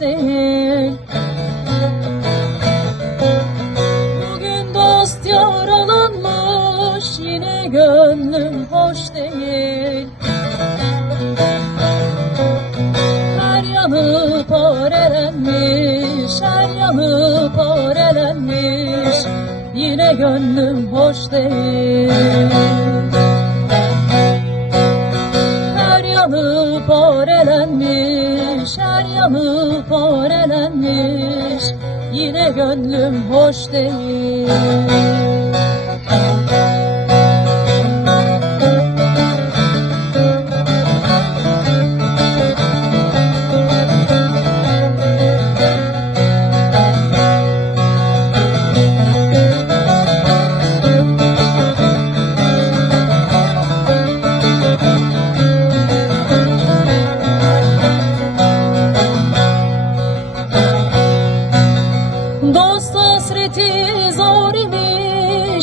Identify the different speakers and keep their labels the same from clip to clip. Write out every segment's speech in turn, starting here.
Speaker 1: değil. Bugün dost yaralanmış Yine gönlüm hoş değil. Her yanı parelenmiş Her yanı parelenmiş Yine gönlüm hoş değil yanı parelenmiş, her yanı parelenmiş Yine gönlüm hoş değil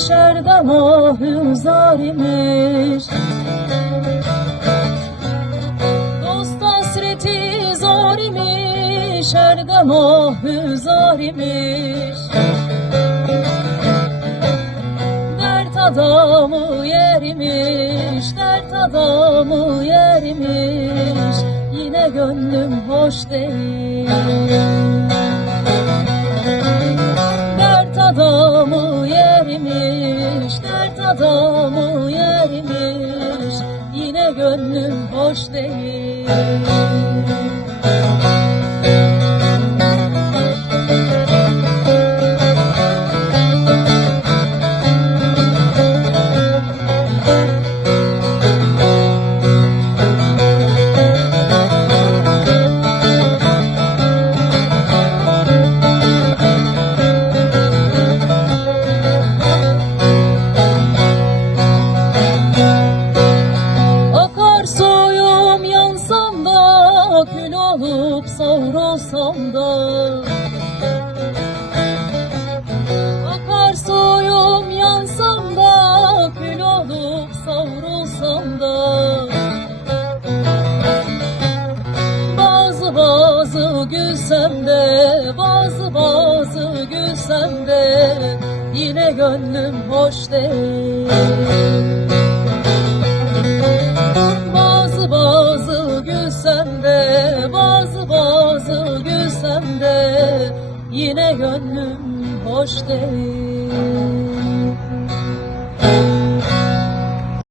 Speaker 1: imiş, erdem ahı zar imiş. Dost hasreti zor imiş, erdem ahı zar imiş. Dert adamı yerimiş, dert adamı yerimiş. Yine gönlüm hoş değil. Yerimiş Yine gönlüm hoş değil gülsem de Bazı bazı gülsem de Yine gönlüm hoş değil bazı bazı gülsem de bazı bazı gülsem de yine gönlüm hoş değil.